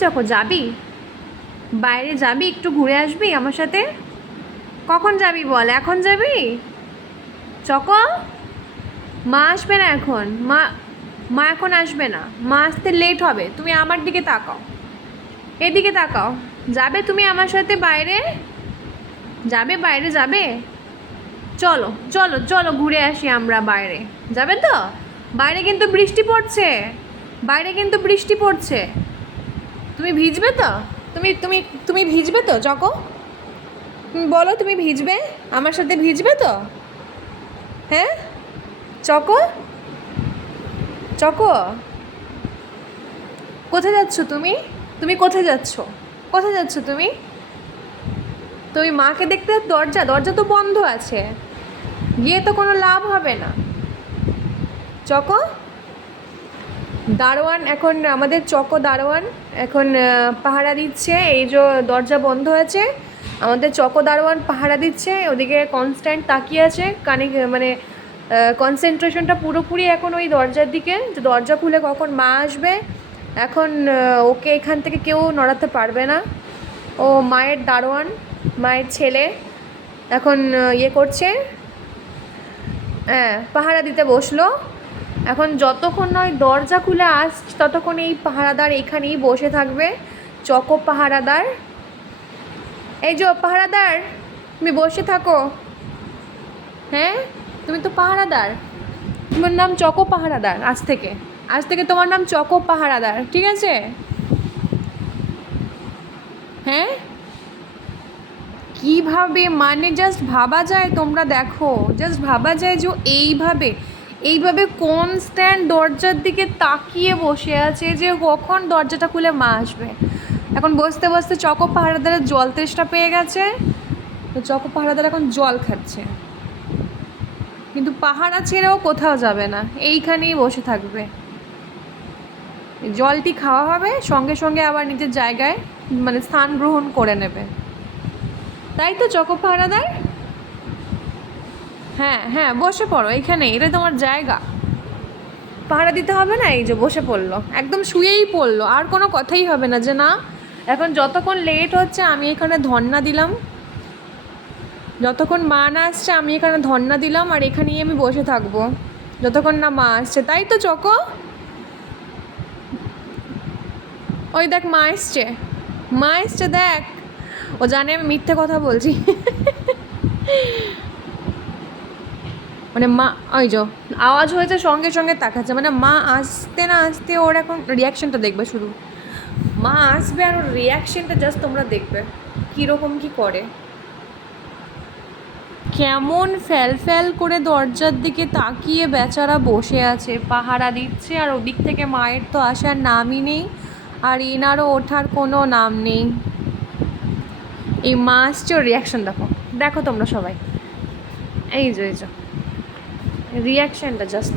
Choco যাবি? বাইরে যাবি? একটু ঘুরে আসবি আমার সাথে? কখন যাবি বল? এখন যাবি? চকো? মা আসবে না এখন? মা মা এখন আসবে না। মা আসতে লেট হবে। তুমি আমার দিকে তাকাও। এদিকে তাকাও। যাবে তুমি আমার সাথে বাইরে? যাবে বাইরে, যাবে? চলো চলো চলো, ঘুরে আসি আমরা বাইরে। যাবে তো? বাইরে কিন্তু বৃষ্টি পড়ছে। বাইরে কিন্তু বৃষ্টি পড়ছে। তুমি ভিজবে তো? তুমি তুমি তুমি ভিজবে তো চকো বলো, তুমি ভিজবে? আমার সাথে ভিজবে তো? হ্যাঁ? চকো চকো কোথায় যাচ্ছ তুমি? তুমি কোথায় যাচ্ছ? কোথায় যাচ্ছ তুমি? তুমি মাকে দেখতে দরজা? দরজা তো বন্ধ আছে। গিয়ে তো কোনো লাভ হবে না। চকো দারোয়ান এখন, আমাদের চকো দারোয়ান এখন পাহারা দিচ্ছে। এই যে দরজা বন্ধ আছে আমাদের চকো দারোয়ান পাহারা দিচ্ছে। ওদিকে কনস্ট্যান্ট তাকিয়ে আছে। কানে মানে কনসেন্ট্রেশনটা পুরোপুরি এখন ওই দরজার দিকে। যে দরজা খুলে কখন মা আসবে, এখন ওকে এখান থেকে কেউ নড়াতে পারবে না। ও মায়ের দারোয়ান, মায়ের ছেলে এখন ইয়ে করছে। হ্যাঁ পাহারা দিতে বসল। এখন যতক্ষণ নয় দরজা খুলে আসছে ততক্ষণ এই পাহারাদার এখানেই বসে থাকবে। চকো পাহারাদার। এই যে পাহারাদার, তুমি বসে থাকো। হ্যাঁ? তুমি তো পাহারাদার। তোমার নাম চকো পাহারাদার, আজ থেকে। আজ থেকে তোমার নাম চকো পাহারাদার, ঠিক আছে? হ্যাঁ? কীভাবে? মানে জাস্ট ভাবা যায় তোমরা দেখো। জাস্ট ভাবা যায় যে এইভাবে এইভাবে কনস্ট্যান্ট দরজার দিকে তাকিয়ে বসে আছে যে কখন দরজাটা খুলে মা আসবে। এখন বসতে বসতে চকো পাহারাদারের জল তেষ্টা পেয়ে গেছে। তো চকো পাহারাদার এখন জল খাচ্ছে। কিন্তু পাহারা ছেড়েও কোথাও যাবে না, এইখানেই বসে থাকবে। জলটি খাওয়া হবে, সঙ্গে সঙ্গে আবার নিজের জায়গায় মানে স্থান গ্রহণ করে নেবে। তাই তো চকো পাহারাদার? হ্যাঁ হ্যাঁ বসে পড়ো, এখানে, এটা তোমার জায়গা। পাহারা দিতে হবে না, এই যে বসে পড়ল। একদম শুয়েই পড়ল, আর কোনো কথাই হবে না যে না, এখন যতক্ষণ লেট হচ্ছে, আমি এখানে ধর্না দিলাম। যতক্ষণ মা না আসছে, আমি এখানে ধর্না দিলাম, আর এখানেই আমি বসে থাকব। যতক্ষণ না মা আসছে, তাই তো চকো? ওই দেখ, মা এসছে। মা এসছে, দেখ। ও জানে আমি মিথ্যে কথা বলছি। মানে মা ওই যো, আওয়াজ হয়েছে সঙ্গে সঙ্গে তাকাচ্ছে মানে মা আসতে না আসতে ওর এখন রিয়াকশনটা দেখবে শুধু। মা আসবে আর ওর রিয়াকশনটা জাস্ট তোমরা দেখবে, কীরকম কি করে। কেমন ফ্যাল ফ্যাল করে দরজার দিকে তাকিয়ে বেচারা বসে আছে, পাহারা দিচ্ছে, আর ওদিক থেকে মায়ের তো আসার নামই নেই, আর এনারও ওঠার কোনো নাম নেই। এই মা আসছে, ওর রিয়াকশন দেখো। দেখো তোমরা সবাই। এই যে এই যে। রিয়াকশনটা জাস্ট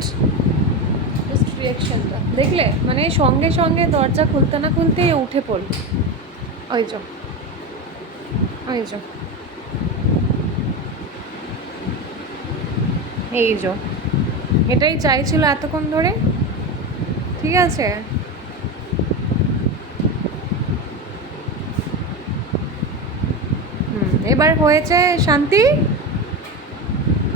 জাস্ট রিয়াকশনটা দেখলে মানে সঙ্গে সঙ্গে দরজা খুলতে না খুলতে উঠে পড়ল। ওই যে ওই যে। এই যে, এটাই চাইছিল এতক্ষণ ধরে। ঠিক আছে? এবার হয়েছে শান্তি?